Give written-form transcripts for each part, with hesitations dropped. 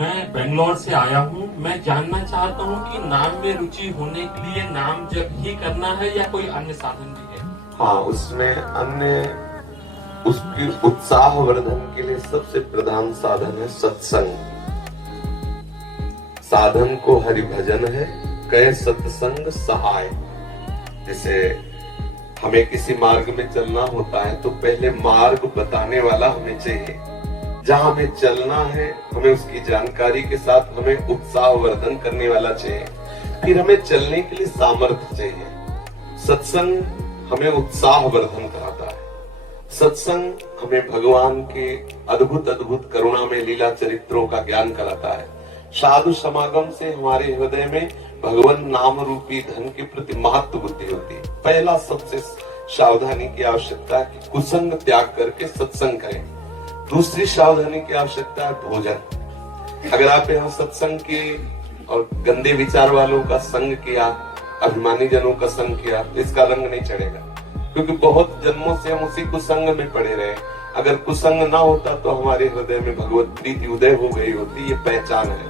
मैं बेंगलोर से आया हूँ। मैं जानना चाहता हूँ कि नाम में रुचि होने के लिए नाम जप ही करना है या कोई अन्य साधन भी है? हाँ, उसमें अन्य उसकी उत्साह वर्धन के लिए सबसे प्रधान साधन है सत्संग। साधन को हरि भजन है, कहे सत्संग सहाय। जैसे हमें किसी मार्ग में चलना होता है तो पहले मार्ग बताने वाला हमें चाहिए। जहां हमें चलना है हमें उसकी जानकारी के साथ हमें उत्साह वर्धन करने वाला चाहिए। फिर हमें चलने के लिए सामर्थ्य चाहिए। सत्संग हमें उत्साह वर्धन कराता है। सत्संग हमें भगवान के अद्भुत अद्भुत करुणा में लीला चरित्रों का ज्ञान कराता है। साधु समागम से हमारे हृदय में भगवान नाम रूपी धन के प्रति महत्व बुद्धि होती है। पहला सबसे सावधानी की आवश्यकता है कि कुसंग त्याग करके सत्संग करें। दूसरी सावधानी की आवश्यकता है भोजन। अगर आप यहाँ सत्संग के और गंदे विचार वालों का संग किया, अभिमानी जनों का संग किया, तो इसका रंग नहीं चढ़ेगा, क्योंकि बहुत जन्मों से हम उसी कुसंग में पड़े रहे। अगर कुसंग ना होता तो हमारे हृदय में भगवत प्रीति उदय हो गई होती। ये पहचान है,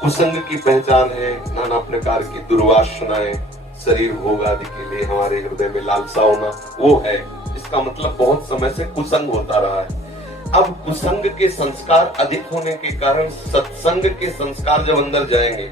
कुसंग की पहचान है। नाना प्रकार की दुर्वासनाएं, शरीर भोग आदि के लिए हमारे हृदय में लालसा होना, वो है। इसका मतलब बहुत समय से कुसंग होता रहा है। अब कुसंग के संस्कार अधिक होने के कारण सत्संग के संस्कार जब अंदर जाएंगे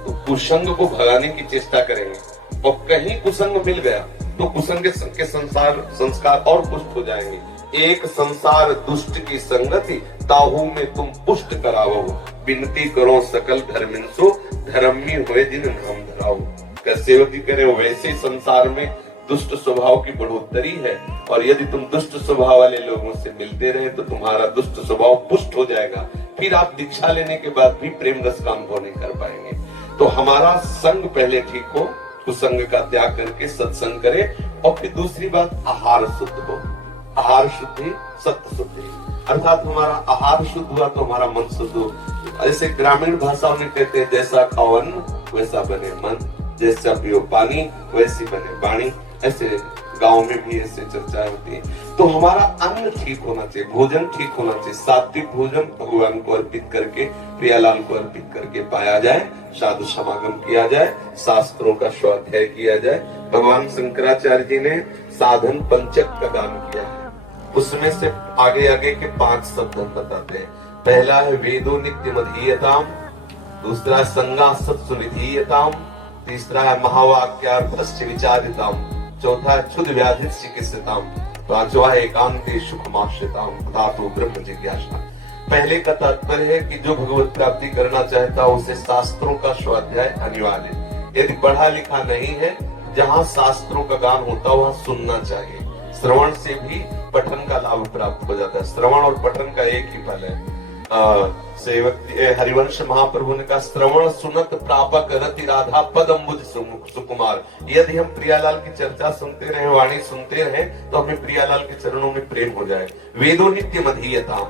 तो कुसंग को भगाने की चेष्टा करेंगे। और कहीं कुसंग मिल गया तो कुसंग के संस्कार और पुष्ट हो जाएंगे। एक संसार दुष्ट की संगति, ताहू में तुम पुष्ट करावो। विनती करो सकल धर्मिंसो, धर्मी हुए दिन नाम धराओ। सेवक जी कह रहे हो, वैसे संसार में दुष्ट स्वभाव की बढ़ोतरी है, और यदि तुम दुष्ट स्वभाव वाले लोगों से मिलते रहे तो तुम्हारा दुष्ट स्वभाव पुष्ट हो जाएगा। फिर आप दीक्षा लेने के बाद भी प्रेम रस का अनुभव नहीं कर पाएंगे। तो हमारा संग पहले ठीक हो, कुसंग का त्याग करके सत्संग करे। और फिर दूसरी बात, आहार शुद्ध हो। आहार शुद्धि सत्य शुद्धि, अर्थात हमारा आहार शुद्ध हुआ तो हमारा मन शुद्ध हो। ऐसे ग्रामीण भाषाओं में कहते हैं, जैसा खाओ अन्न वैसा बने मन, जैसा पियो पानी वैसी बने वाणी। ऐसे गांव में भी ऐसे चर्चा होती है। तो हमारा अन्न ठीक होना चाहिए, भोजन ठीक होना चाहिए। सात्विक भोजन भगवान को अर्पित करके, प्रियालाल को अर्पित करके पाया जाए। साधु समागम किया जाए, शास्त्रों का स्वाध्याय किया जाए। भगवान शंकराचार्य जी ने साधन पंचक का दान किया है। उसमें से आगे आगे के 5 शब्द हम बताते हैं। पहला है वेदो नित्य मधीयताम, दूसरा है संगा सत्सु निधीयताम, तीसरा है महावाक्यार्थस्य विचारिताम, चौथा है क्षुद्र व्याधि चिकित्सिताम, पांचवा है एकांते सुखमाश्रिताम तथातो ब्रह्म जिज्ञासा। पहले का तात्पर्य है कि जो भगवत प्राप्ति करना चाहता है उसे शास्त्रों का स्वाध्याय अनिवार्य। यदि पढ़ा लिखा नहीं है, जहाँ शास्त्रों का गान होता है वहाँ सुनना चाहिए। श्रवण से भी पठन का लाभ प्राप्त हो जाता है। श्रवण और पठन का एक ही फल है। हरिवंश महाप्रभु ने कहा, श्रवण सुनत प्रापक रति राधा पद अम्बुज सुकुमार। यदि हम प्रियालाल की चर्चा सुनते रहे, वाणी सुनते रहे, तो हमें प्रियालाल के चरणों में प्रेम हो जाए। वेदो नित्य मधीयताम,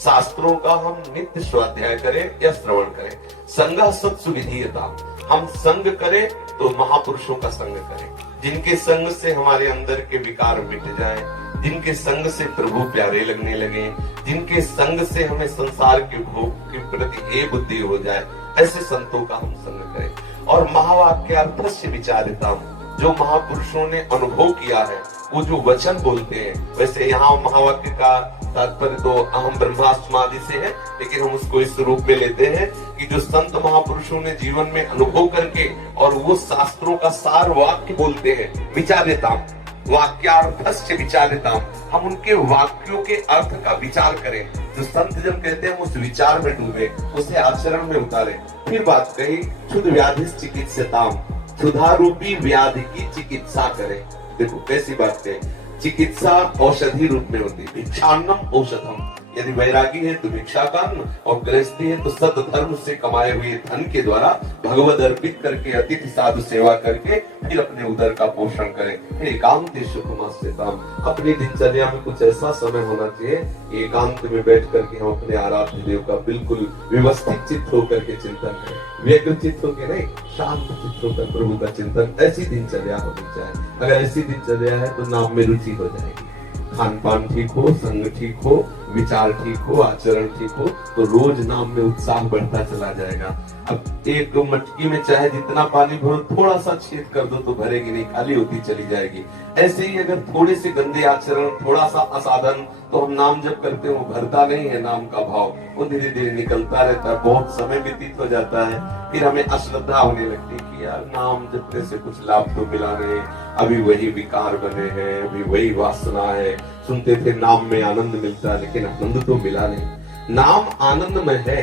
शास्त्रों का हम नित्य स्वाध्याय करें या श्रवण करें। संगा सत्सु विधीयताम, हम संग करें तो महापुरुषों का संग करें, जिनके संग से हमारे अंदर के विकार मिट जाए, जिनके संग से प्रभु प्यारे लगने लगे, जिनके संग से हमें संसार के भोग के प्रति हे बुद्धि हो जाए, ऐसे संतों का हम संग करें। और महावाक्यार्थस्य विचारिताम, जो महापुरुषों ने अनुभव किया है, वो जो वचन बोलते हैं। वैसे यहाँ महावाक्य का तात्पर्य तो अहम ब्रह्मास्मादि से है, लेकिन हम उसको इस रूप में लेते हैं कि जो संत महापुरुषों ने जीवन में अनुभव करके और वो शास्त्रों का सार वाक्य बोलते हैं, विचारिताम, वाक्यार्थस्य विचारिताम, हम उनके वाक्यों के अर्थ का विचार करें। जो संत जन कहते हैं उस विचार में डूबे, उसे आचरण में उतारे। फिर बात कही, क्षुद्र व्याधि चिकित्सिताम, क्षुधा रूपी व्याधि की चिकित्सा करें। देखो कैसी बात है, चिकित्सा औषधि रूप में होती है। भिक्षान्नम औषधम, यदि वैरागी है तो भिक्षा का अन्न, और गृहस्थी है तो सत धर्म से कमाए हुए धन के द्वारा भगवद अर्पित करके अतिथि साधु सेवा करके फिर अपने उदर का पोषण करें। एकांत सुखमास्यताम, अपनी दिनचर्या में कुछ ऐसा समय होना चाहिए एकांत में बैठ करके हम अपने आराध्य देव का बिल्कुल व्यवस्थित चित्त होकर के चिंतन करें। व्यग्र चित्त होकर नहीं, शांत चित्त होकर प्रभु का चिंतन। ऐसी दिनचर्या होनी चाहिए। अगर ऐसी दिनचर्या है तो नाम में रुचि हो जाएगी। खान पान ठीक हो, संग ठीक हो, विचार ठीक हो, आचरण ठीक हो, तो रोज नाम में उत्साह बढ़ता चला जाएगा। अब एक मटकी में चाहे जितना पानी भरो, थोड़ा सा छेद कर दो तो भरेगी नहीं, खाली होती चली जाएगी। ऐसे ही अगर थोड़े से गंदे आचरण, थोड़ा सा असाधन, तो हम नाम जब करते हैं वो भरता नहीं है नाम का भाव, वो धीरे धीरे निकलता रहता है। बहुत समय व्यतीत हो जाता है, फिर हमें अश्रद्धा होने लगती है कि यार नाम जपने से कुछ लाभ तो मिला नहीं, अभी वही विकार बने हैं, अभी वही वासना है। सुनते थे नाम में आनंद मिलता है, लेकिन आनंद तो मिला नहीं। नाम आनंदमय है,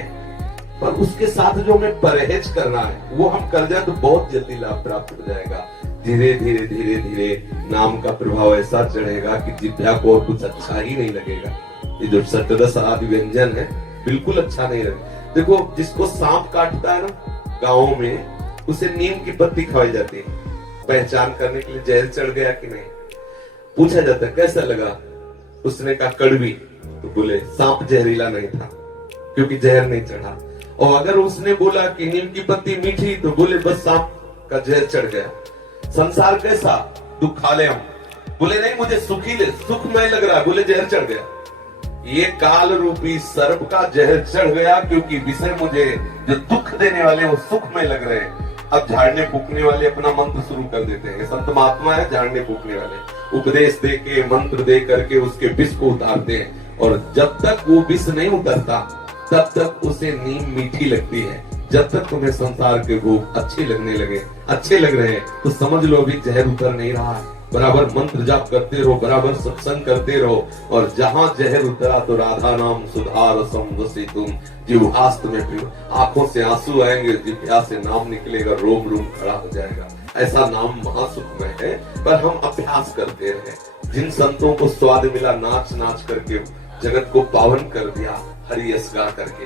पर उसके साथ जो हमें परहेज करना है वो हम कर जाए तो बहुत जल्दी लाभ प्राप्त हो जाएगा। धीरे धीरे धीरे धीरे नाम का प्रभाव ऐसा चढ़ेगा कि जिभ्या को और कुछ अच्छा ही नहीं लगेगा। ये जो सतरस आदि व्यंजन है बिल्कुल अच्छा नहीं लगेगा। देखो, जिसको सांप काटता है ना गाँव में, उसे नीम की पत्ती खवाई जाती है पहचान करने के लिए जहर चढ़ गया कि नहीं। पूछा जाता है कैसा लगा, उसने कहा कड़वी, तो बोले सांप जहरीला नहीं था क्योंकि जहर नहीं चढ़ा। और अगर उसने बोला कि नीम की पत्ती मीठी, तो बोले बस सांप का जहर चढ़ गया। संसार कैसा, दुख खा ले हम, बोले नहीं मुझे सुखमय लग रहा, बोले जहर चढ़ गया। ये काल रूपी सर्प का जहर चढ़ गया, क्योंकि विषय मुझे जो दुख देने वाले वो सुखमय लग रहे हैं। अब झाड़ने फूकने वाले अपना मंत्र शुरू कर देते हैं। संत महात्मा है झाड़ने फूकने वाले, उपदेश दे के मंत्र दे करके उसके विष को उतारते हैं, और जब तक वो विष नहीं उतरता तब तक उसे नीम मीठी लगती है। जब तक तुम्हें संसार के भोग अच्छे लग रहे हैं, तो समझ लो अभी जहर उतर नहीं रहा है। बराबर मंत्र जाप करते रहो, बराबर सत्संग करते रहो, और जहां जहर उतरा तो राधा नाम सुधा रसम रसी तुम जिह्वास्त में पियो। आंखों से आंसू आएंगे, जिह्वा से नाम निकलेगा, रोम रोम खड़ा हो जाएगा। ऐसा नाम महासुखमय है, पर हम अभ्यास करते रहे। जिन संतों को स्वाद मिला नाच नाच करके जगत को पावन कर दिया, हरि यश गा करके।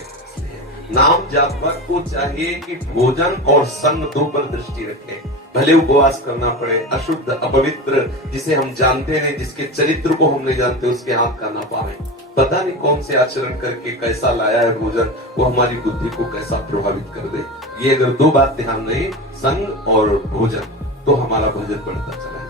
नाम जापक को चाहिए कि भोजन और संग दो पर दृष्टि रखे। भले उपवास करना पड़े, अशुद्ध अपवित्र जिसे हम जानते नहीं, जिसके चरित्र को हम नहीं जानते, उसके हाथ का ना पावे। पता नहीं कौन से आचरण करके कैसा लाया है भोजन, वो हमारी बुद्धि को कैसा प्रभावित कर दे। ये अगर दो बात ध्यान नहीं, संग और भोजन, तो हमारा भोजन बढ़ता चला है।